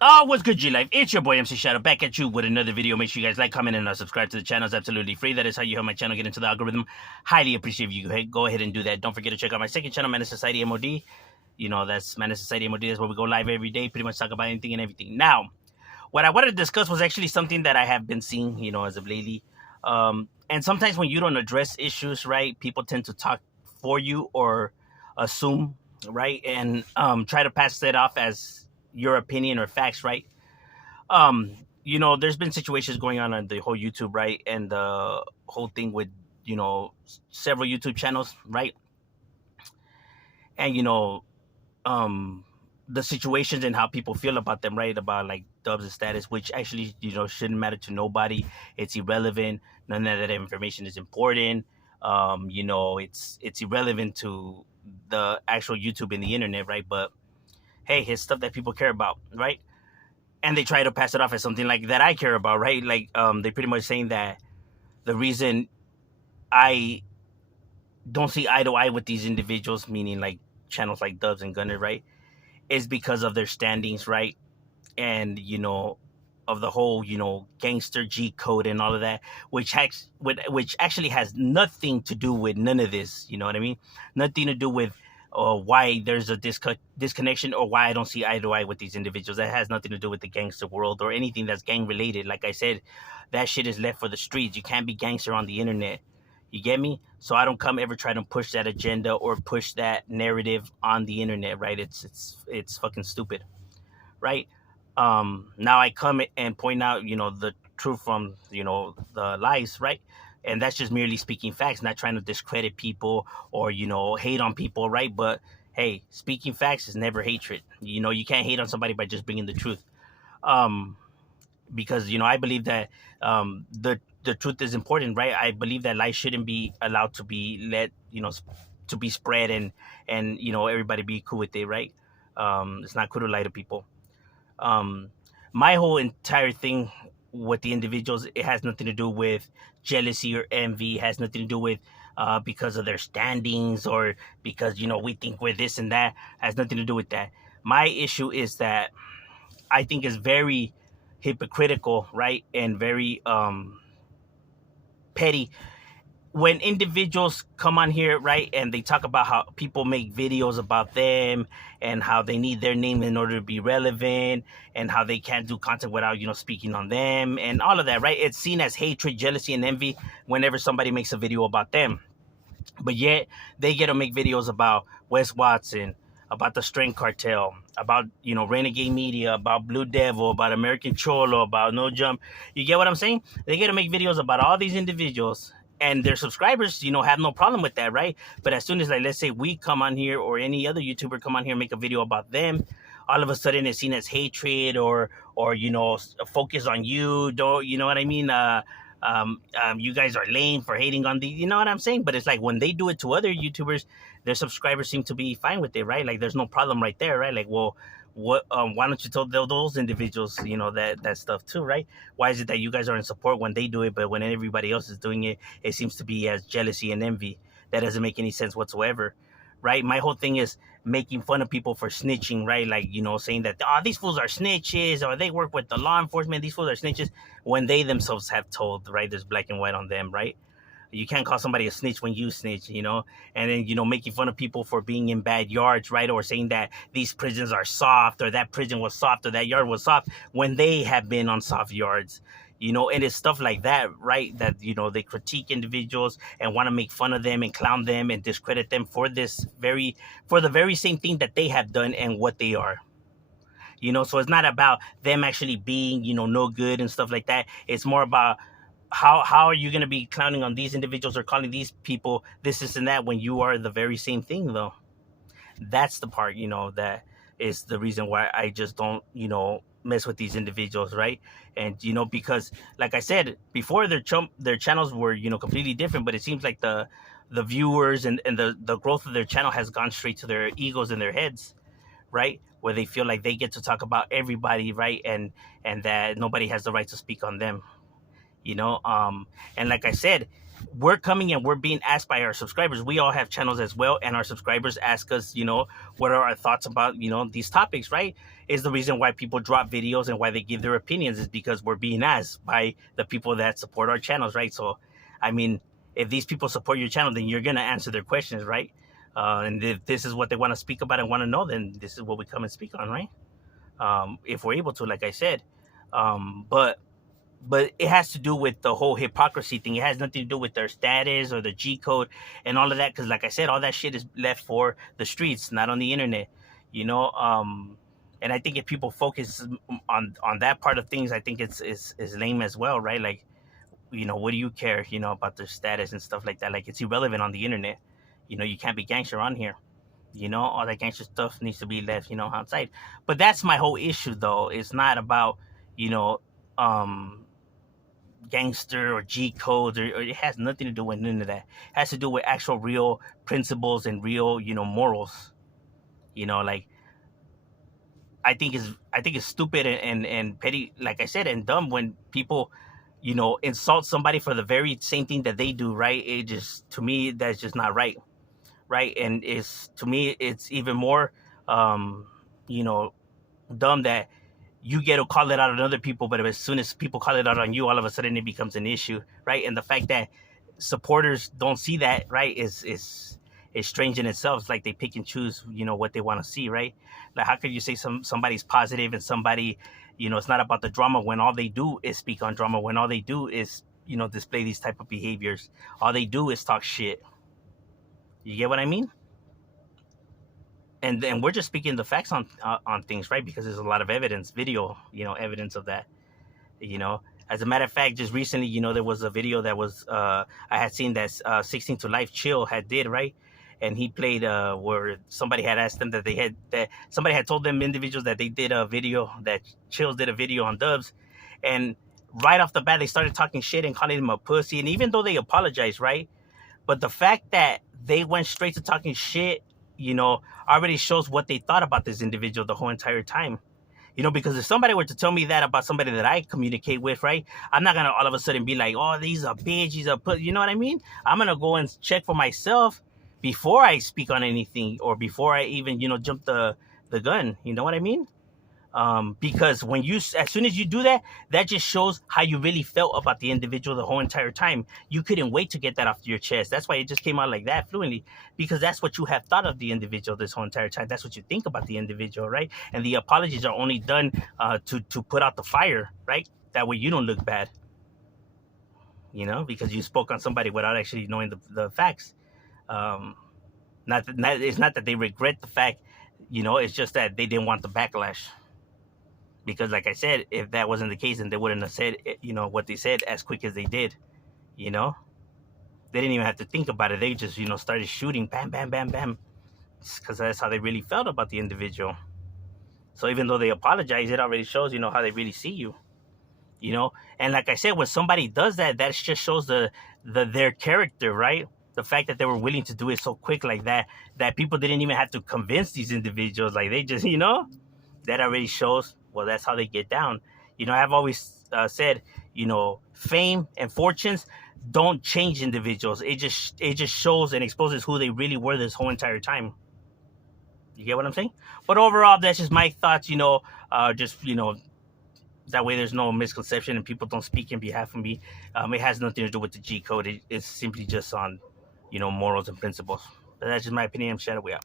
Oh, what's good, G Life? It's your boy MC Shadow back at you with another video. Make sure you guys like, comment, and subscribe to the channel. It's absolutely free. That is how you help my channel get into the algorithm. Highly appreciate if you go ahead and do that. Don't forget to check out my second channel, Man Society M.O.D. You know, that's Man Society M.O.D. That's where we go live every day, pretty much talk about anything and everything. Now, what I wanted to discuss was actually something that I have been seeing, as of lately. And sometimes when you don't address issues, right, people tend to talk for you or assume, right, and try to pass that off as your opinion or facts, right? There's been situations going on the whole YouTube, right, and the whole thing with several YouTube channels, right, and um the situations and how people feel about them, right, about like Dubs' status, which actually shouldn't matter to nobody. It's irrelevant. None of that information is important. It's irrelevant to the actual YouTube and the internet, right? But hey, it's stuff that people care about, right? And they try to pass it off as something like that I care about, right? Like they pretty much saying that the reason I don't see eye to eye with these individuals, meaning like channels like Dubs and Gunner, right, is because of their standings, right? And of the whole gangster G code and all of that, which actually has nothing to do with none of this. You know what I mean? Nothing to do with why there's a disconnection or why I don't see eye to eye with these individuals. That has nothing to do with the gangster world or anything that's gang related. Like I said, that shit is left for the streets. You can't be gangster on the internet. You get me? So I don't come ever try to push that agenda or push that narrative on the internet, right? It's fucking stupid, right? Now I come and point out, the truth from, the lies, right? And that's just merely speaking facts, not trying to discredit people or, hate on people, right? But hey, speaking facts is never hatred. You can't hate on somebody by just bringing the truth. Um, because I believe that the truth is important, right? I believe that lies shouldn't be allowed to be let, to be spread and everybody be cool with it, right? It's not cool to lie to people. um my whole entire thing with the individuals, it has nothing to do with jealousy or envy. It has nothing to do with because of their standings or because we think we're this and that. It has nothing to do with that. My issue is that I think is very hypocritical, right, and very petty when individuals come on here, right, and they talk about how people make videos about them and how they need their name in order to be relevant and how they can't do content without speaking on them and all of that, right? It's seen as hatred, jealousy, and envy whenever somebody makes a video about them. But yet they get to make videos about Wes Watson, about the Strength Cartel, about Renegade Media, about Blue Devil, about American Cholo, about No Jump. You get what I'm saying? They get to make videos about all these individuals, and their subscribers, have no problem with that, right? But as soon as, like, let's say we come on here or any other YouTuber come on here and make a video about them, all of a sudden it's seen as hatred or focus on you. Don't you know what I mean? You guys are lame for hating on the, you know what I'm saying? But it's like when they do it to other YouTubers, their subscribers seem to be fine with it, right? Like there's no problem right there, right? Like, well, what? Why don't you tell those individuals, that stuff too, right? Why is it that you guys are in support when they do it, but when everybody else is doing it, it seems to be as jealousy and envy? That doesn't make any sense whatsoever, right? My whole thing is making fun of people for snitching, right? Like, saying that, oh, these fools are snitches or they work with the law enforcement. These fools are snitches when they themselves have told, right? There's black and white on them, right? You can't call somebody a snitch when you snitch, and then, making fun of people for being in bad yards, right? Or saying that these prisons are soft or that prison was soft or that yard was soft when they have been on soft yards. And it's stuff like that, right? That, they critique individuals and want to make fun of them and clown them and discredit them for the very same thing that they have done and what they are. So it's not about them actually being, no good and stuff like that. It's more about how are you going to be clowning on these individuals or calling these people this and that when you are the very same thing, though. That's the part, that is the reason why I just don't, mess with these individuals, right? And because like I said before, their channels were, completely different, but it seems like the viewers and the growth of their channel has gone straight to their egos and their heads, right? Where they feel like they get to talk about everybody, right? And that nobody has the right to speak on them, and like I said, we're coming and we're being asked by our subscribers. We all have channels as well, and our subscribers ask us, what are our thoughts about, these topics, right? Is the reason why people drop videos and why they give their opinions is because we're being asked by the people that support our channels, right? So, I mean, if these people support your channel, then you're going to answer their questions, right? And if this is what they want to speak about and want to know, then this is what we come and speak on, right? If we're able to, like I said. But it has to do with the whole hypocrisy thing. It has nothing to do with their status or the G code and all of that. Because, like I said, all that shit is left for the streets, not on the internet. You know, and I think if people focus on that part of things, I think it's lame as well, right? Like, what do you care, about their status and stuff like that? Like, it's irrelevant on the internet. You can't be gangster on here. All that gangster stuff needs to be left, outside. But that's my whole issue, though. It's not about, um gangster or G codes, or it has nothing to do with none of that. It has to do with actual real principles and real, morals. Like, I think it's stupid and petty, like I said, and dumb when people, insult somebody for the very same thing that they do, right? It just, to me, that's just not right. Right. And to me, it's even more you know, dumb that you get to call it out on other people, but as soon as people call it out on you, all of a sudden it becomes an issue, right? And the fact that supporters don't see that, right, is strange in itself. It's like they pick and choose, what they want to see, right? Like, how could you say somebody's positive and somebody, it's not about the drama when all they do is speak on drama, when all they do is, display these type of behaviors, all they do is talk shit. You get what I mean? And then we're just speaking the facts on things, right? Because there's a lot of evidence, video, evidence of that. As a matter of fact, just recently, there was a video that was I had seen that 16 to Life Chill had did, right? And he played where somebody had asked them that somebody had told them, individuals, that they did a video, that Chills did a video on Dubs, and right off the bat they started talking shit and calling him a pussy. And even though they apologized, right? But the fact that they went straight to talking shit, already shows what they thought about this individual the whole entire time. Because if somebody were to tell me that about somebody that I communicate with, right, I'm not going to all of a sudden be like, oh, he's a bitch, he's a put, you know what I mean? I'm going to go and check for myself before I speak on anything, or before I even, jump the gun. You know what I mean? Because as soon as you do that, that just shows how you really felt about the individual the whole entire time. You couldn't wait to get that off your chest. That's why it just came out like that fluently, because that's what you have thought of the individual this whole entire time. That's what you think about the individual, right? And the apologies are only done to put out the fire, right? That way you don't look bad, because you spoke on somebody without actually knowing the facts. It's not that they regret the fact, it's just that they didn't want the backlash. Because, like I said, if that wasn't the case, then they wouldn't have said, what they said as quick as they did. They didn't even have to think about it. They just, started shooting, bam, bam, bam, bam, because that's how they really felt about the individual. So even though they apologize, it already shows, how they really see you. And like I said, when somebody does that, that just shows their character, right? The fact that they were willing to do it so quick like that people didn't even have to convince these individuals. Like, they just, that already shows, well, that's how they get down. I've always said, fame and fortunes don't change individuals. It just shows and exposes who they really were this whole entire time. You get what I'm saying? But overall, that's just my thoughts. That way there's no misconception and people don't speak in behalf of me. It has nothing to do with the G code. It's simply just on, morals and principles. But that's just my opinion. I'm Shadow. We out.